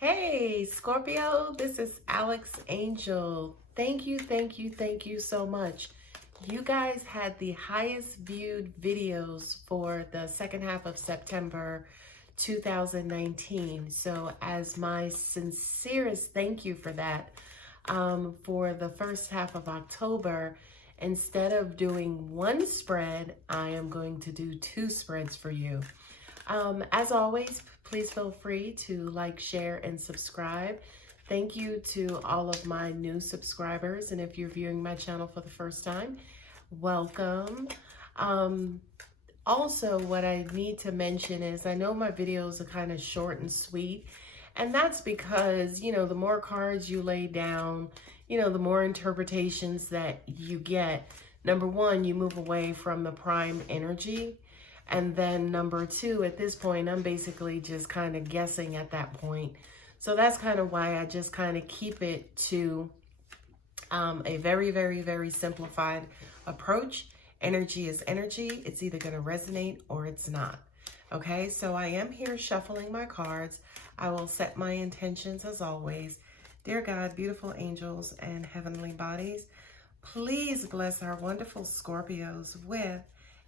Hey, Scorpio, this is Alex Angel. Thank you so much. You guys had the highest viewed videos for the second half of September 2019. So as my sincerest thank you for that, for the first half of October, instead of doing one spread, I am going to do two spreads for you. As always, please feel free to like, share, and subscribe. Thank you to all of my new subscribers. And if you're viewing my channel for the first time, welcome. Also, what I need to mention is I know my videos are kind of short and sweet. And that's because, the more cards you lay down, the more interpretations that you get. Number one, you move away from the prime energy. And then number two, at this point, I'm basically just kind of guessing at that point. So that's kind of why I just kind of keep it to a very, very, very simplified approach. Energy is energy. It's either going to resonate or it's not. Okay, so I am here shuffling my cards. I will set my intentions as always. Dear God, beautiful angels and heavenly bodies, please bless our wonderful Scorpios with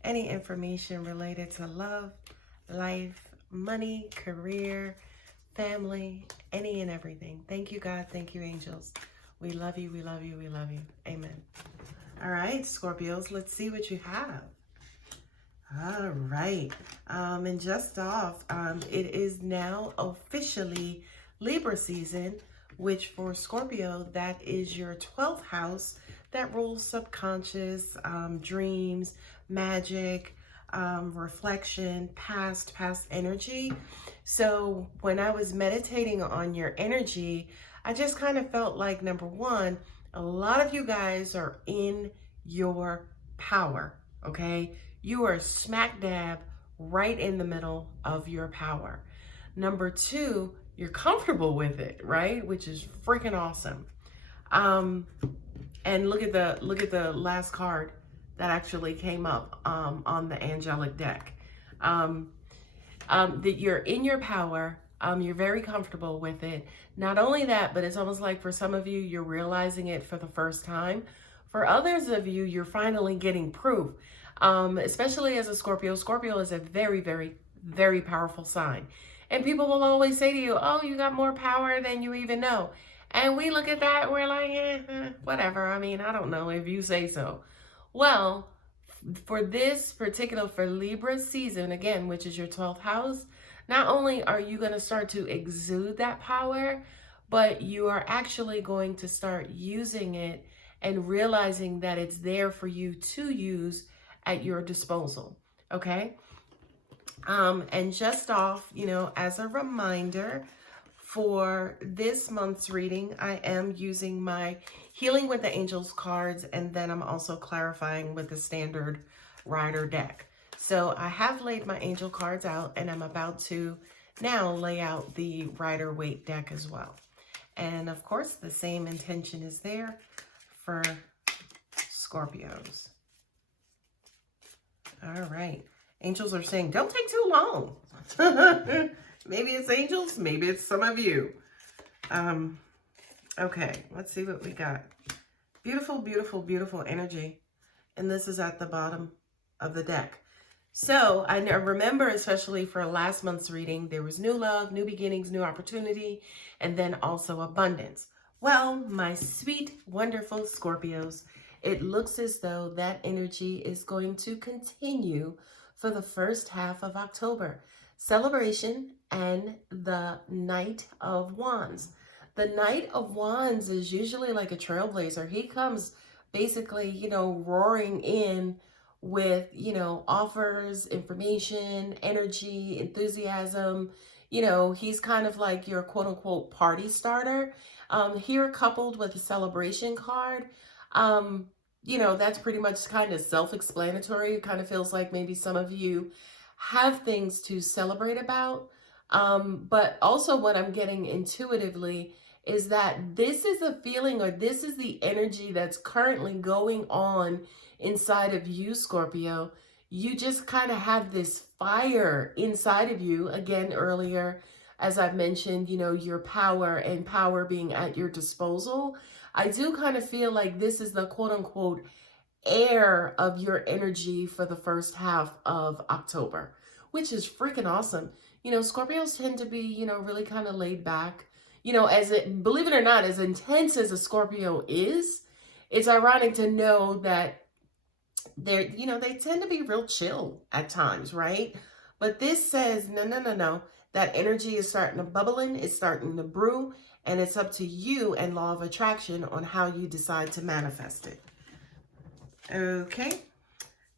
any information related to love, life, money, career, family, any and everything. Thank you, God. Thank you, angels. We love you. We love you. We love you. Amen. All right, Scorpios, let's see what you have. All right. And just off, it is now officially Libra season, which for Scorpio, that is your 12th house that rules subconscious, dreams, magic, reflection, past energy. So when I was meditating on your energy, I just kind of felt like, number one, a lot of you guys are in your power, okay? You are smack dab right in the middle of your power. Number two, you're comfortable with it, right? Which is freaking awesome. And look at the last card that actually came up on the angelic deck. That you're in your power. You're very comfortable with it. Not only that, but it's almost like for some of you, you're realizing it for the first time. For others of you, you're finally getting proof. Especially as a Scorpio. Scorpio is a very, very, very powerful sign. And people will always say to you, oh, you got more power than you even know. And we look at that, we're like, whatever. I mean, I don't know if you say so. Well, for this particular, for Libra season, again, which is your 12th house, not only are you going to start to exude that power, but you are actually going to start using it and realizing that it's there for you to use at your disposal. Okay. And just off, as a reminder, for this month's reading, I am using my Healing with the Angels cards, and then I'm also clarifying with the standard rider deck. So I have laid my angel cards out, and I'm about to now lay out the rider weight deck as well. And of course, the same intention is there for Scorpios. All right. Angels are saying, don't take too long. Maybe it's angels, maybe it's some of you. Okay, let's see what we got. Beautiful, beautiful, beautiful energy. And this is at the bottom of the deck. So I remember, especially for last month's reading, there was new love, new beginnings, new opportunity, and then also abundance. Well, my sweet, wonderful Scorpios, it looks as though that energy is going to continue for the first half of October. Celebration and the Knight of Wands. The Knight of Wands is usually like a trailblazer. He comes basically, roaring in with, offers, information, energy, enthusiasm. He's kind of like your quote unquote party starter. Here coupled with a celebration card. That's pretty much kind of self-explanatory. It kind of feels like maybe some of you have things to celebrate about. But also what I'm getting intuitively is that this is a feeling, or this is the energy that's currently going on inside of you, Scorpio. You just kind of have this fire inside of you. Again, earlier, as I've mentioned, you know, your power and power being at your disposal. I do kind of feel like this is the quote unquote air of your energy for the first half of October, which is freaking awesome. You know, Scorpios tend to be, you know, really kind of laid back. You know, believe it or not, as intense as a Scorpio is, it's ironic to know that you know, they tend to be real chill at times, right? But this says, no, no, no, no. That energy is starting to bubble in, it's starting to brew, and it's up to you and law of attraction on how you decide to manifest it. Okay.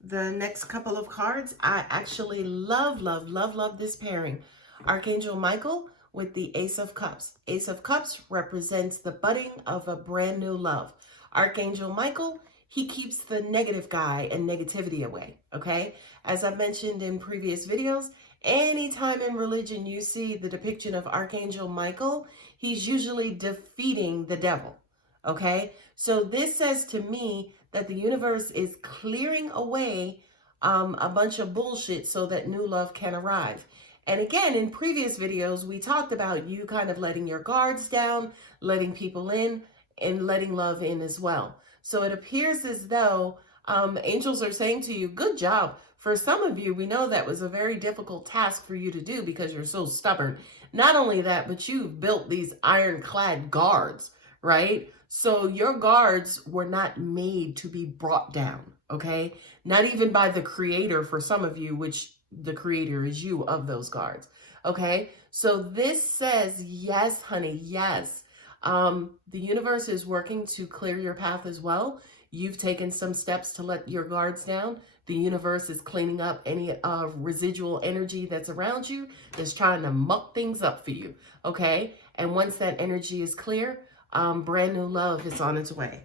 The next couple of cards, I actually love, love, love, love this pairing. Archangel Michael with the Ace of Cups. Ace of Cups represents the budding of a brand new love. Archangel Michael, he keeps the negative guy and negativity away, okay? As I mentioned in previous videos, anytime in religion you see the depiction of Archangel Michael, he's usually defeating the devil, okay? So this says to me that the universe is clearing away a bunch of bullshit so that new love can arrive. And again, in previous videos, we talked about you kind of letting your guards down, letting people in, and letting love in as well. So it appears as though angels are saying to you, good job. For some of you, we know that was a very difficult task for you to do because you're so stubborn. Not only that, but you've built these ironclad guards, right? So your guards were not made to be brought down, okay? Not even by the creator for some of you, which the creator is you of those guards, okay? So this says, yes, honey, yes. The universe is working to clear your path as well. You've taken some steps to let your guards down. The universe is cleaning up any residual energy that's around you, that's trying to muck things up for you, okay? And once that energy is clear, brand new love is on its way,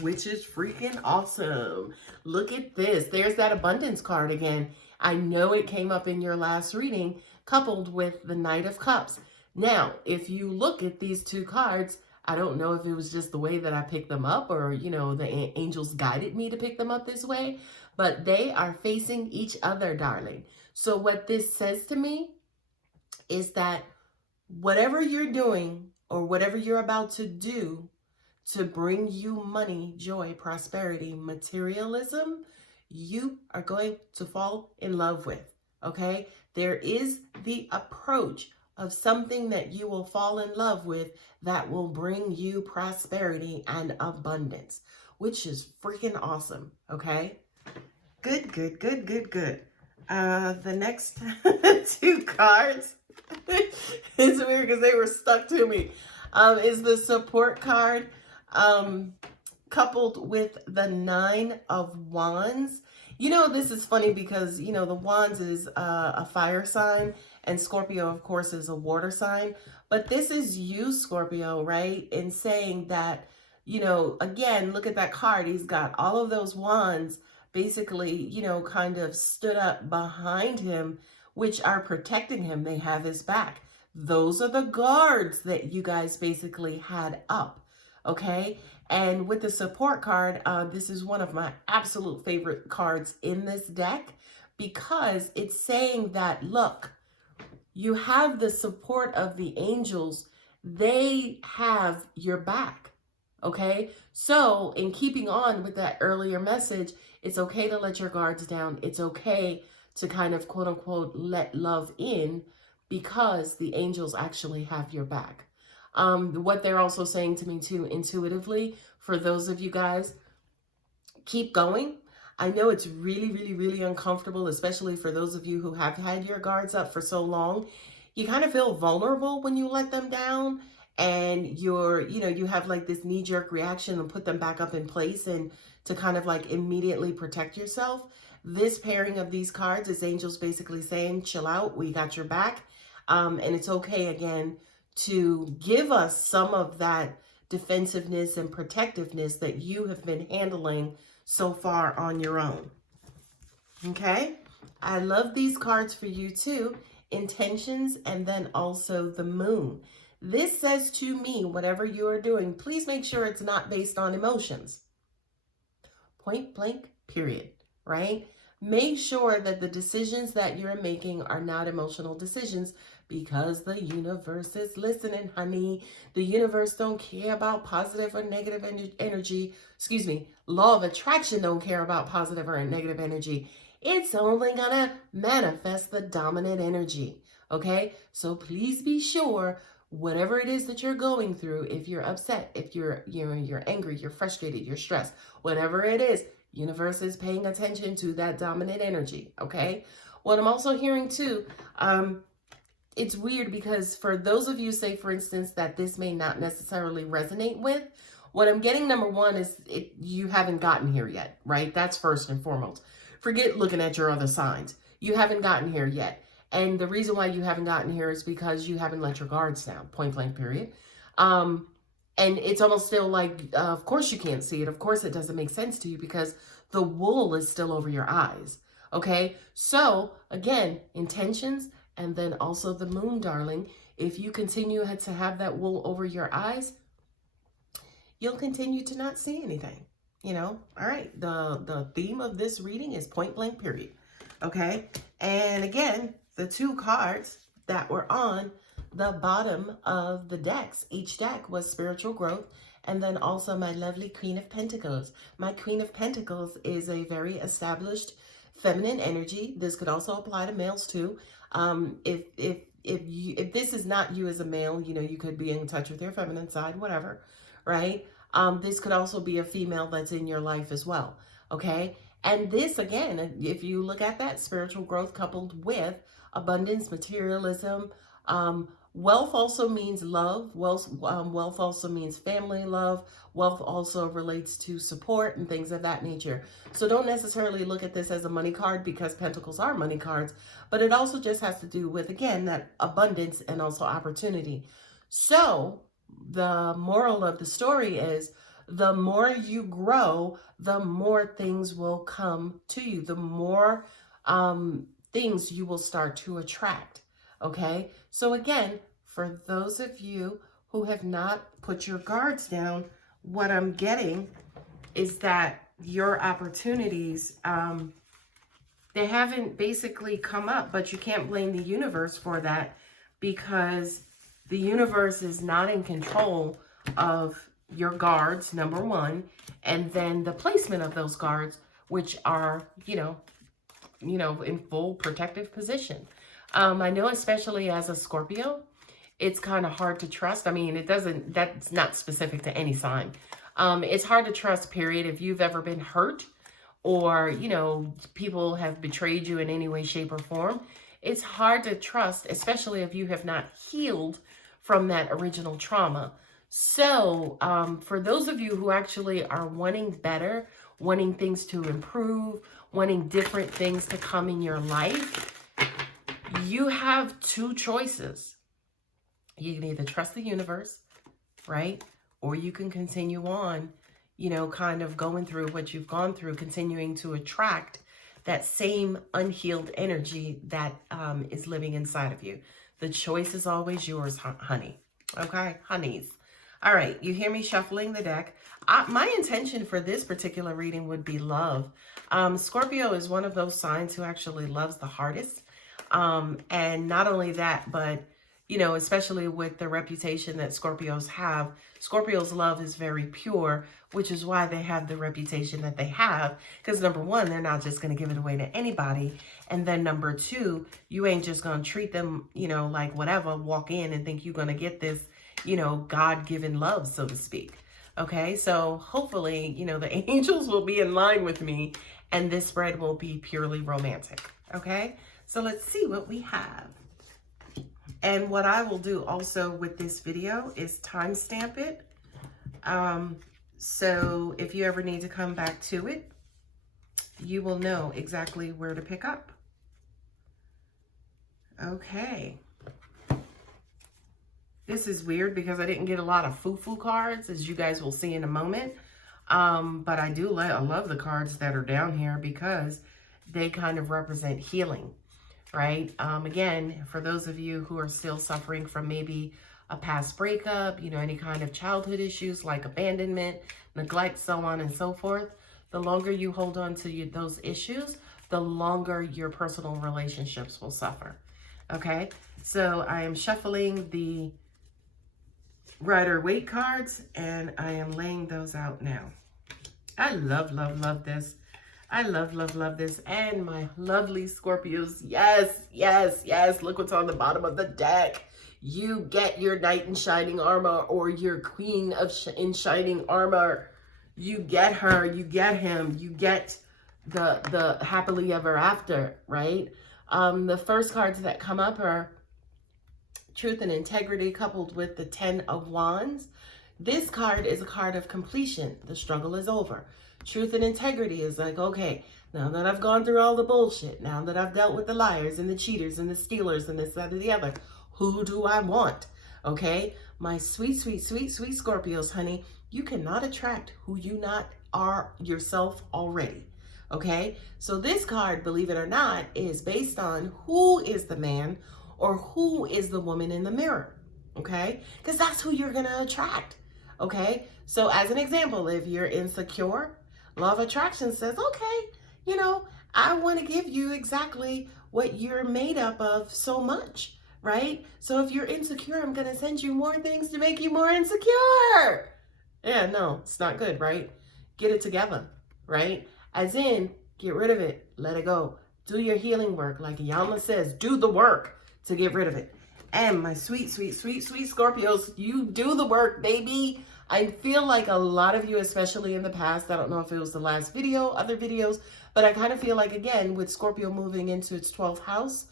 which is freaking awesome. Look at this. There's that abundance card again. I know it came up in your last reading, coupled with the Knight of Cups. Now, if you look at these two cards, I don't know if it was just the way that I picked them up or, you know, the angels guided me to pick them up this way, but they are facing each other, darling. So what this says to me is that whatever you're doing or whatever you're about to do to bring you money, joy, prosperity, materialism, you are going to fall in love with, okay? There is the approach of something that you will fall in love with that will bring you prosperity and abundance, which is freaking awesome, okay? Good, good, good, good, good. The next two cards, it's weird because they were stuck to me, is the support card coupled with the Nine of Wands. You know, this is funny because, you know, the Wands is a fire sign and Scorpio, of course, is a water sign. But this is you, Scorpio, right? In saying that, you know, again, look at that card. He's got all of those wands basically, you know, kind of stood up behind him, which are protecting him. They have his back. Those are the guards that you guys basically had up, okay? And with the support card, this is one of my absolute favorite cards in this deck because it's saying that, look, you have the support of the angels. They have your back, okay? So in keeping on with that earlier message, it's okay to let your guards down. It's okay to kind of, quote unquote, let love in because the angels actually have your back. What they're also saying to me too, intuitively, for those of you guys, keep going. I know it's really, really, really uncomfortable, especially for those of you who have had your guards up for so long. You kind of feel vulnerable when you let them down and you have like this knee-jerk reaction and put them back up in place and to kind of like immediately protect yourself. This pairing of these cards is angels basically saying, chill out, we got your back. And it's okay again to give us some of that defensiveness and protectiveness that you have been handling so far on your own. Okay, I love these cards for you too. Intentions and then also the moon. This says to me, whatever you are doing, please make sure it's not based on emotions. Point blank, period, right? Make sure that the decisions that you're making are not emotional decisions because the universe is listening, honey. The universe don't care about positive or negative energy. Excuse me. Law of attraction don't care about positive or negative energy. It's only gonna manifest the dominant energy. Okay? So please be sure, whatever it is that you're going through, if you're upset, if you're angry, you're frustrated, you're stressed, whatever it is, universe is paying attention to that dominant energy. Okay? What I'm also hearing too, it's weird because for those of you, say for instance, that this may not necessarily resonate with, what I'm getting, number one, is you haven't gotten here yet, right? That's first and foremost. Forget looking at your other signs. You haven't gotten here yet. And the reason why you haven't gotten here is because you haven't let your guards down, point blank period. And it's almost still like, of course you can't see it. Of course it doesn't make sense to you because the wool is still over your eyes. Okay? So again, intentions. And then also the moon, darling, if you continue to have that wool over your eyes, you'll continue to not see anything, you know? All right, the theme of this reading is point blank period, okay? And again, the two cards that were on the bottom of the decks, each deck was spiritual growth, and then also my lovely Queen of Pentacles. My Queen of Pentacles is a very established feminine energy. This could also apply to males too. If this is not you as a male, you know, you could be in touch with your feminine side, whatever, right? This could also be a female that's in your life as well, okay? And this, again, if you look at that, spiritual growth coupled with abundance, materialism, wealth also means love. Wealth also means family love. Wealth also relates to support and things of that nature. So don't necessarily look at this as a money card because pentacles are money cards, but it also just has to do with, again, that abundance and also opportunity. So the moral of the story is the more you grow, the more things will come to you. The more things you will start to attract. Okay, so again, for those of you who have not put your guards down, what I'm getting is that your opportunities, they haven't basically come up, but you can't blame the universe for that because the universe is not in control of your guards, number one, and then the placement of those guards, which are, you know, in full protective position. I know, especially as a Scorpio, it's kind of hard to trust. I mean, that's not specific to any sign. It's hard to trust, period. If you've ever been hurt or, you know, people have betrayed you in any way, shape, or form, it's hard to trust, especially if you have not healed from that original trauma. So for those of you who actually are wanting better, wanting things to improve, wanting different things to come in your life, you have two choices. You can either trust the universe, right? Or you can continue on, you know, kind of going through what you've gone through, continuing to attract that same unhealed energy that is living inside of you. The choice is always yours, honey. Okay, honeys. All right, you hear me shuffling the deck. My intention for this particular reading would be love. Scorpio is one of those signs who actually loves the hardest. And not only that, but, you know, especially with the reputation that Scorpios have, Scorpios' love is very pure, which is why they have the reputation that they have. Because number one, they're not just going to give it away to anybody. And then number two, you ain't just going to treat them, you know, like whatever, walk in and think you're going to get this, you know, God-given love, so to speak. Okay, so hopefully, you know, the angels will be in line with me and this spread will be purely romantic. Okay, so let's see what we have. And what I will do also with this video is timestamp it. So if you ever need to come back to it, you will know exactly where to pick up. Okay. This is weird because I didn't get a lot of foo-foo cards, as you guys will see in a moment. But I love the cards that are down here because they kind of represent healing, right? Again, for those of you who are still suffering from maybe a past breakup, you know, any kind of childhood issues like abandonment, neglect, so on and so forth, the longer you hold on to those issues, the longer your personal relationships will suffer. Okay, So I am shuffling the Rider-Waite cards, and I am laying those out now. I love, love, love this. I love, love, love this. And my lovely Scorpios, yes, yes, yes. Look what's on the bottom of the deck. You get your knight in shining armor, or your queen in shining armor. You get her, you get him, you get the happily ever after, right? The first cards that come up are Truth and Integrity, coupled with the 10 of Wands. This card is a card of completion. The struggle is over. Truth and Integrity is like, okay, now that I've gone through all the bullshit, now that I've dealt with the liars and the cheaters and the stealers and this, that, and the other, who do I want? Okay, my sweet, sweet, sweet, sweet Scorpios, honey, you cannot attract who you not are yourself already. Okay, so this card, believe it or not, is based on who is the man or who is the woman in the mirror, okay? Because that's who you're going to attract, okay? So as an example, if you're insecure, law of attraction says, okay, you know, I want to give you exactly what you're made up of so much, right? So if you're insecure, I'm going to send you more things to make you more insecure. Yeah, no, it's not good, right? Get it together, right? As in, get rid of it, let it go. Do your healing work. Like Yama says, do the work to get rid of it. And my sweet, sweet, sweet, sweet Scorpios, you do the work, baby. I feel like a lot of you, especially in the past, I don't know if it was the last video, other videos, but I kind of feel like, again, with Scorpio moving into its 12th house,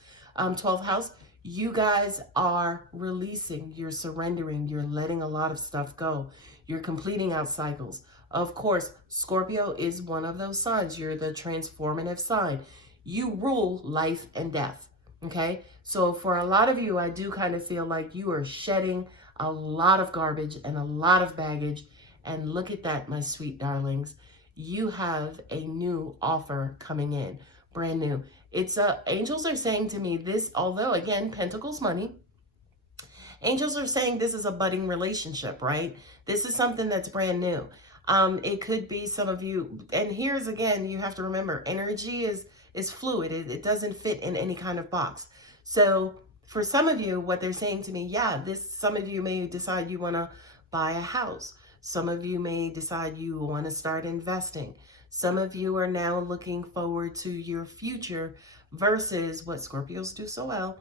you guys are releasing, you're surrendering, you're letting a lot of stuff go. You're completing out cycles. Of course, Scorpio is one of those signs. You're the transformative sign. You rule life and death. Okay, so for a lot of you, I do kind of feel like you are shedding a lot of garbage and a lot of baggage. And look at that, my sweet darlings. You have a new offer coming in, brand new. It's angels are saying to me this, although again, Pentacles money, angels are saying this is a budding relationship, right? This is something that's brand new. It could be some of you, and here's again, you have to remember, energy is fluid. It doesn't fit in any kind of box. So for some of you, what they're saying to me, yeah, some of you may decide you want to buy a house. Some of you may decide you want to start investing. Some of you are now looking forward to your future versus what Scorpios do so well,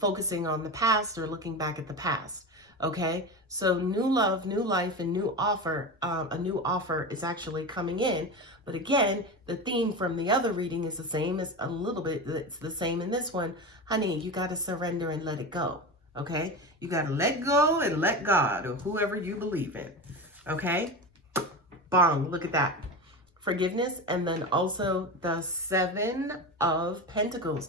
focusing on the past or looking back at the past. Okay, so new love, new life, and new offer. A new offer is actually coming in. But again, the theme from the other reading is the same as a little bit. It's the same in this one. Honey, you got to surrender and let it go. Okay, you got to let go and let God or whoever you believe in. Okay, bong, look at that. Forgiveness, and then also the 7 of Pentacles.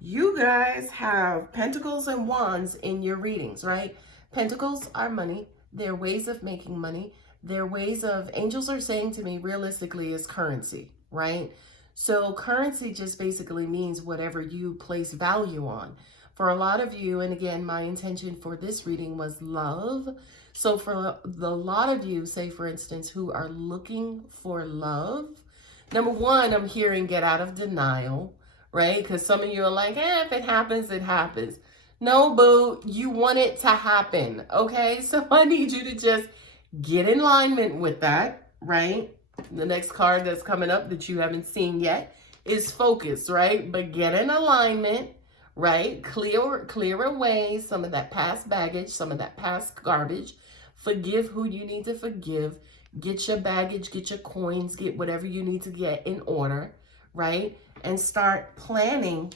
You guys have Pentacles and Wands in your readings, right? Pentacles are money. They're ways of making money. They're ways of, angels are saying to me, realistically, is currency, right? So currency just basically means whatever you place value on. For a lot of you, and again, my intention for this reading was love. So for the lot of you, say for instance, who are looking for love, number one, I'm hearing get out of denial, right? Because some of you are like, if it happens, it happens. No, boo, you want it to happen, okay? So I need you to just get in alignment with that, right? The next card that's coming up that you haven't seen yet is focus, right? But get in alignment, right? Clear away some of that past baggage, some of that past garbage. Forgive who you need to forgive. Get your baggage, get your coins, get whatever you need to get in order, right? And start planning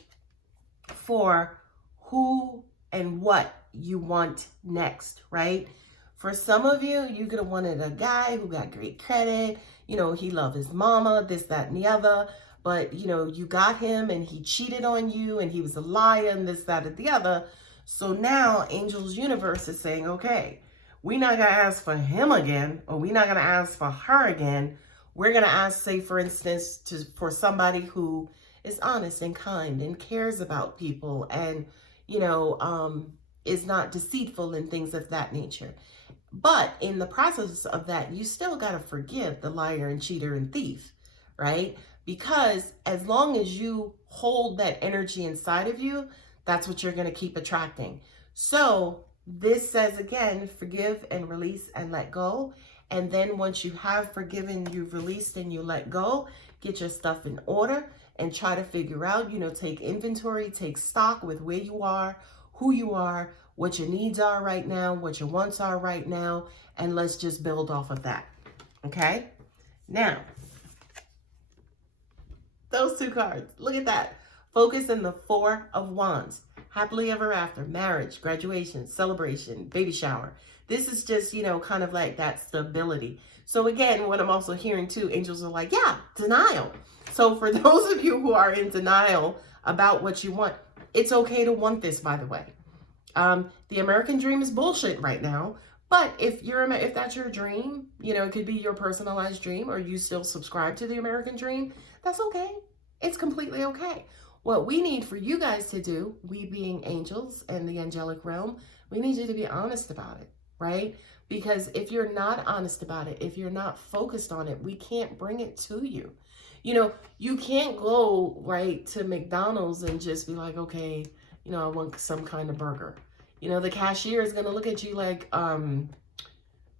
for who and what you want next, right? For some of you, you could have wanted a guy who got great credit. You know, he loved his mama, this, that, and the other. But, you know, you got him and he cheated on you and he was a liar and this, that, and the other. So now Angels Universe is saying, okay, we're not going to ask for him again, or we're not going to ask for her again. We're going to ask, say, for instance, for somebody who is honest and kind and cares about people and, you know, is not deceitful and things of that nature. But in the process of that, you still got to forgive the liar and cheater and thief, right? Because as long as you hold that energy inside of you, that's what you're going to keep attracting. So this says again, forgive and release and let go. And then once you have forgiven, you've released and you let go, get your stuff in order and try to figure out, take inventory, take stock with where you are, who you are, what your needs are right now, what your wants are right now, and let's just build off of that. Okay? Now, those two cards, look at that. Focus in the Four of Wands. Happily ever after, marriage, graduation, celebration, baby shower. This is just, kind of like that stability. So again, what I'm also hearing too, angels are like, yeah, denial. So for those of you who are in denial about what you want, it's okay to want this, by the way. The American dream is bullshit right now. But if that's your dream, it could be your personalized dream, or you still subscribe to the American dream, that's okay. It's completely okay. What we need for you guys to do, we being angels and the angelic realm, we need you to be honest about it, right? Because if you're not honest about it, if you're not focused on it, we can't bring it to you. You can't go right to McDonald's and just be like, okay, I want some kind of burger. The cashier is going to look at you like, can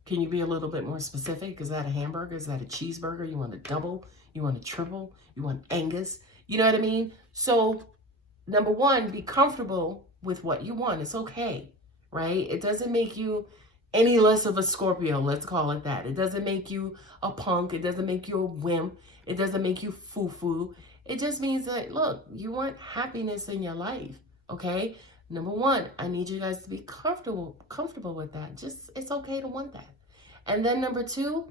you be a little bit more specific? Is that a hamburger? Is that a cheeseburger? You want a double? You want a triple? You want Angus? You know what I mean? So, number one, be comfortable with what you want. It's okay, right? It doesn't make you any less of a Scorpio, let's call it that. It doesn't make you a punk. It doesn't make you a wimp. It doesn't make you foo-foo. It just means that, look, you want happiness in your life, okay? Number one, I need you guys to be comfortable with that. It's okay to want that. And then number two,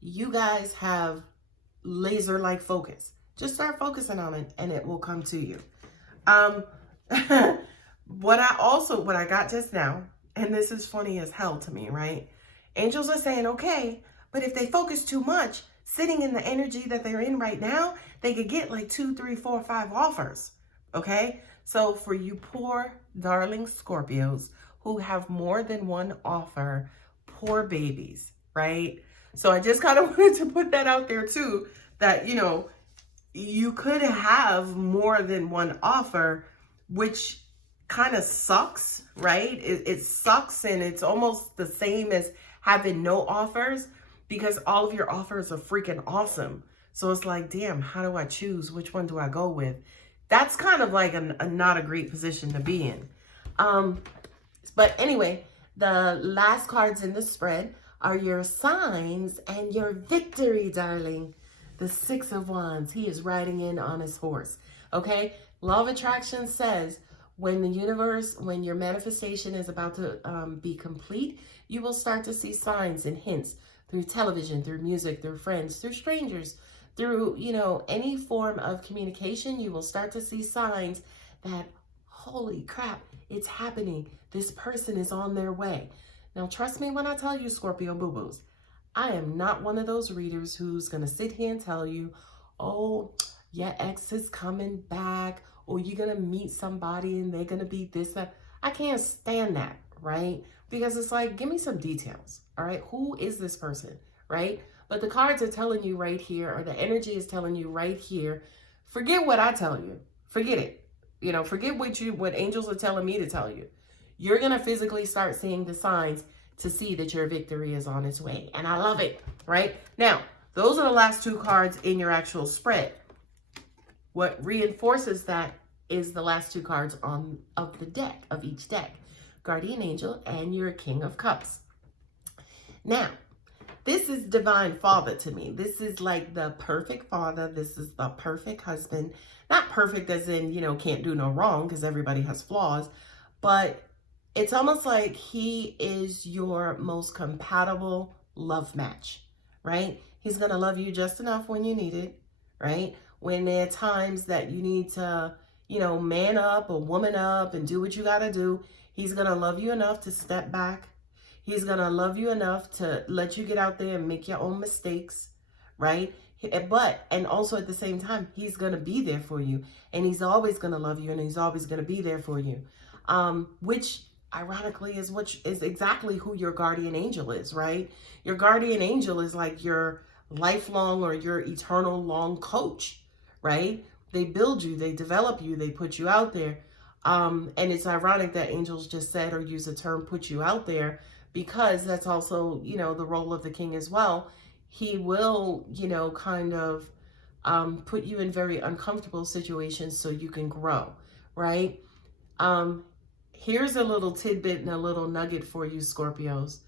you guys have laser-like focus. Just start focusing on it and it will come to you. What I got just now, and this is funny as hell to me, right? Angels are saying, okay, but if they focus too much, sitting in the energy that they're in right now, they could get like 2, 3, 4, 5 offers, okay? So for you poor, darling Scorpios who have more than one offer, poor babies, right? So I just kind of wanted to put that out there too, that, you could have more than one offer, which kind of sucks, right? It sucks, and it's almost the same as having no offers, because all of your offers are freaking awesome. So it's like, damn, how do I choose? Which one do I go with? That's kind of like a not a great position to be in. But anyway, the last cards in the spread are your signs and your victory, darling. The Six of Wands. He is riding in on his horse. Okay? Law of Attraction says when your manifestation is about to be complete, you will start to see signs and hints through television, through music, through friends, through strangers, through, any form of communication. You will start to see signs that, holy crap, it's happening. This person is on their way. Now, trust me when I tell you, Scorpio boo-boos, I am not one of those readers who's going to sit here and tell you, oh, your ex is coming back, or you're going to meet somebody and they're going to be this, that. I can't stand that, right? Because it's like, give me some details, all right? Who is this person, right? But the cards are telling you right here, or the energy is telling you right here, forget what I tell you. Forget it. Forget what angels are telling me to tell you. You're going to physically start seeing the signs to see that your victory is on its way. And I love it, right? Now, those are the last two cards in your actual spread. What reinforces that is the last two cards of the deck, of each deck. Guardian Angel and your King of Cups. Now, this is Divine Father to me. This is like the perfect father. This is the perfect husband. Not perfect as in, can't do no wrong, because everybody has flaws. But it's almost like he is your most compatible love match, right? He's going to love you just enough when you need it, right? When there are times that you need to, man up or woman up and do what you got to do, he's going to love you enough to step back. He's going to love you enough to let you get out there and make your own mistakes, right? And also at the same time, he's going to be there for you, and he's always going to love you, and he's always going to be there for you. Which ironically is exactly who your guardian angel is, right? Your guardian angel is like your lifelong or your eternal long coach, right? They build you, they develop you, they put you out there. And it's ironic that angels just said or use the term put you out there, because that's also, you know, the role of the king as well. He will, you know, kind of put you in very uncomfortable situations so you can grow, right? Here's a little tidbit and a little nugget for you, Scorpios.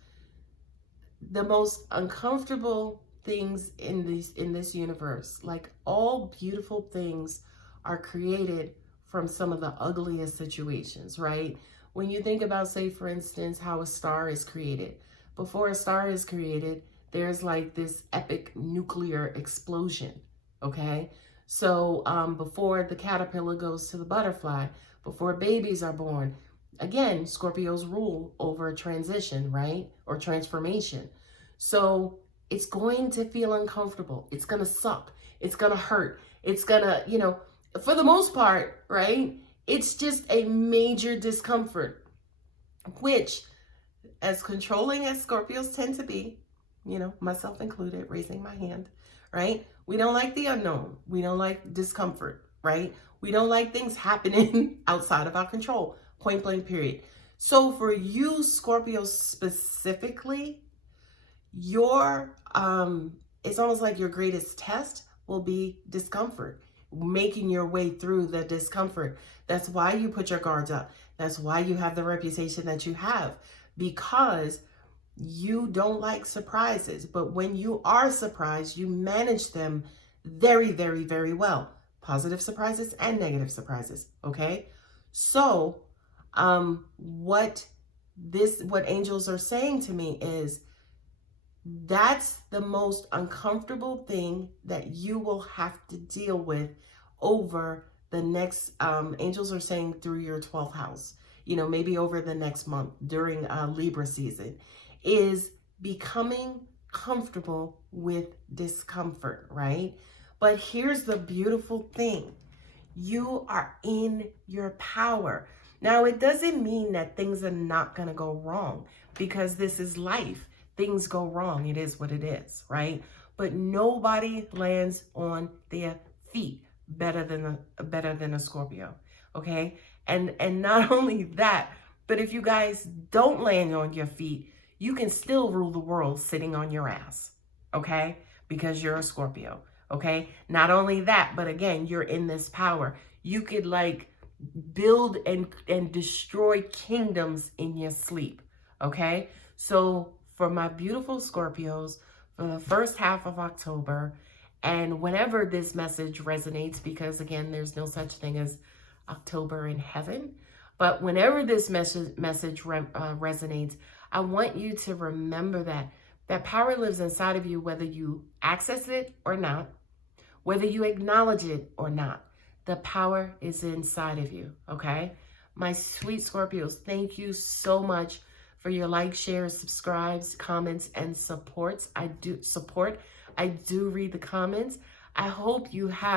The most uncomfortable things in this universe, like all beautiful things, are created from some of the ugliest situations, right? When you think about, say, for instance, how a star is created. Before a star is created, there's like this epic nuclear explosion, okay? So before the caterpillar goes to the butterfly, before babies are born, again, Scorpios rule over transition, right? Or transformation. So it's going to feel uncomfortable. It's going to suck. It's going to hurt. It's going to, you know, for the most part, right? It's just a major discomfort, which, as controlling as Scorpios tend to be, you know, myself included, raising my hand, right? We don't like the unknown. We don't like discomfort, right? We don't like things happening outside of our control, point blank, period. So for you, Scorpios specifically, your, it's almost like your greatest test will be discomfort, making your way through the discomfort. That's why you put your guards up. That's why you have the reputation that you have, because you don't like surprises. But when you are surprised, you manage them very, very, very well. Positive surprises and negative surprises, okay? So what angels are saying to me is, that's the most uncomfortable thing that you will have to deal with over the next, angels are saying through your 12th house, you know, maybe over the next month during Libra season, is becoming comfortable with discomfort, right? But here's the beautiful thing. You are in your power. Now, it doesn't mean that things are not going to go wrong, because this is life. Things go wrong. It is what it is, right? But nobody lands on their feet better than a Scorpio, okay? And not only that, but if you guys don't land on your feet, you can still rule the world sitting on your ass, okay? Because you're a Scorpio, okay? Not only that, but again, you're in this power. You could like build and destroy kingdoms in your sleep, okay? So for my beautiful Scorpios, for the first half of October, and whenever this message resonates, because again, there's no such thing as October in heaven, but whenever this message resonates, I want you to remember that power lives inside of you, whether you access it or not, whether you acknowledge it or not. The power is inside of you, okay? My sweet Scorpios, thank you so much for your likes, shares, subscribes, comments, and supports. I do read the comments. I hope you have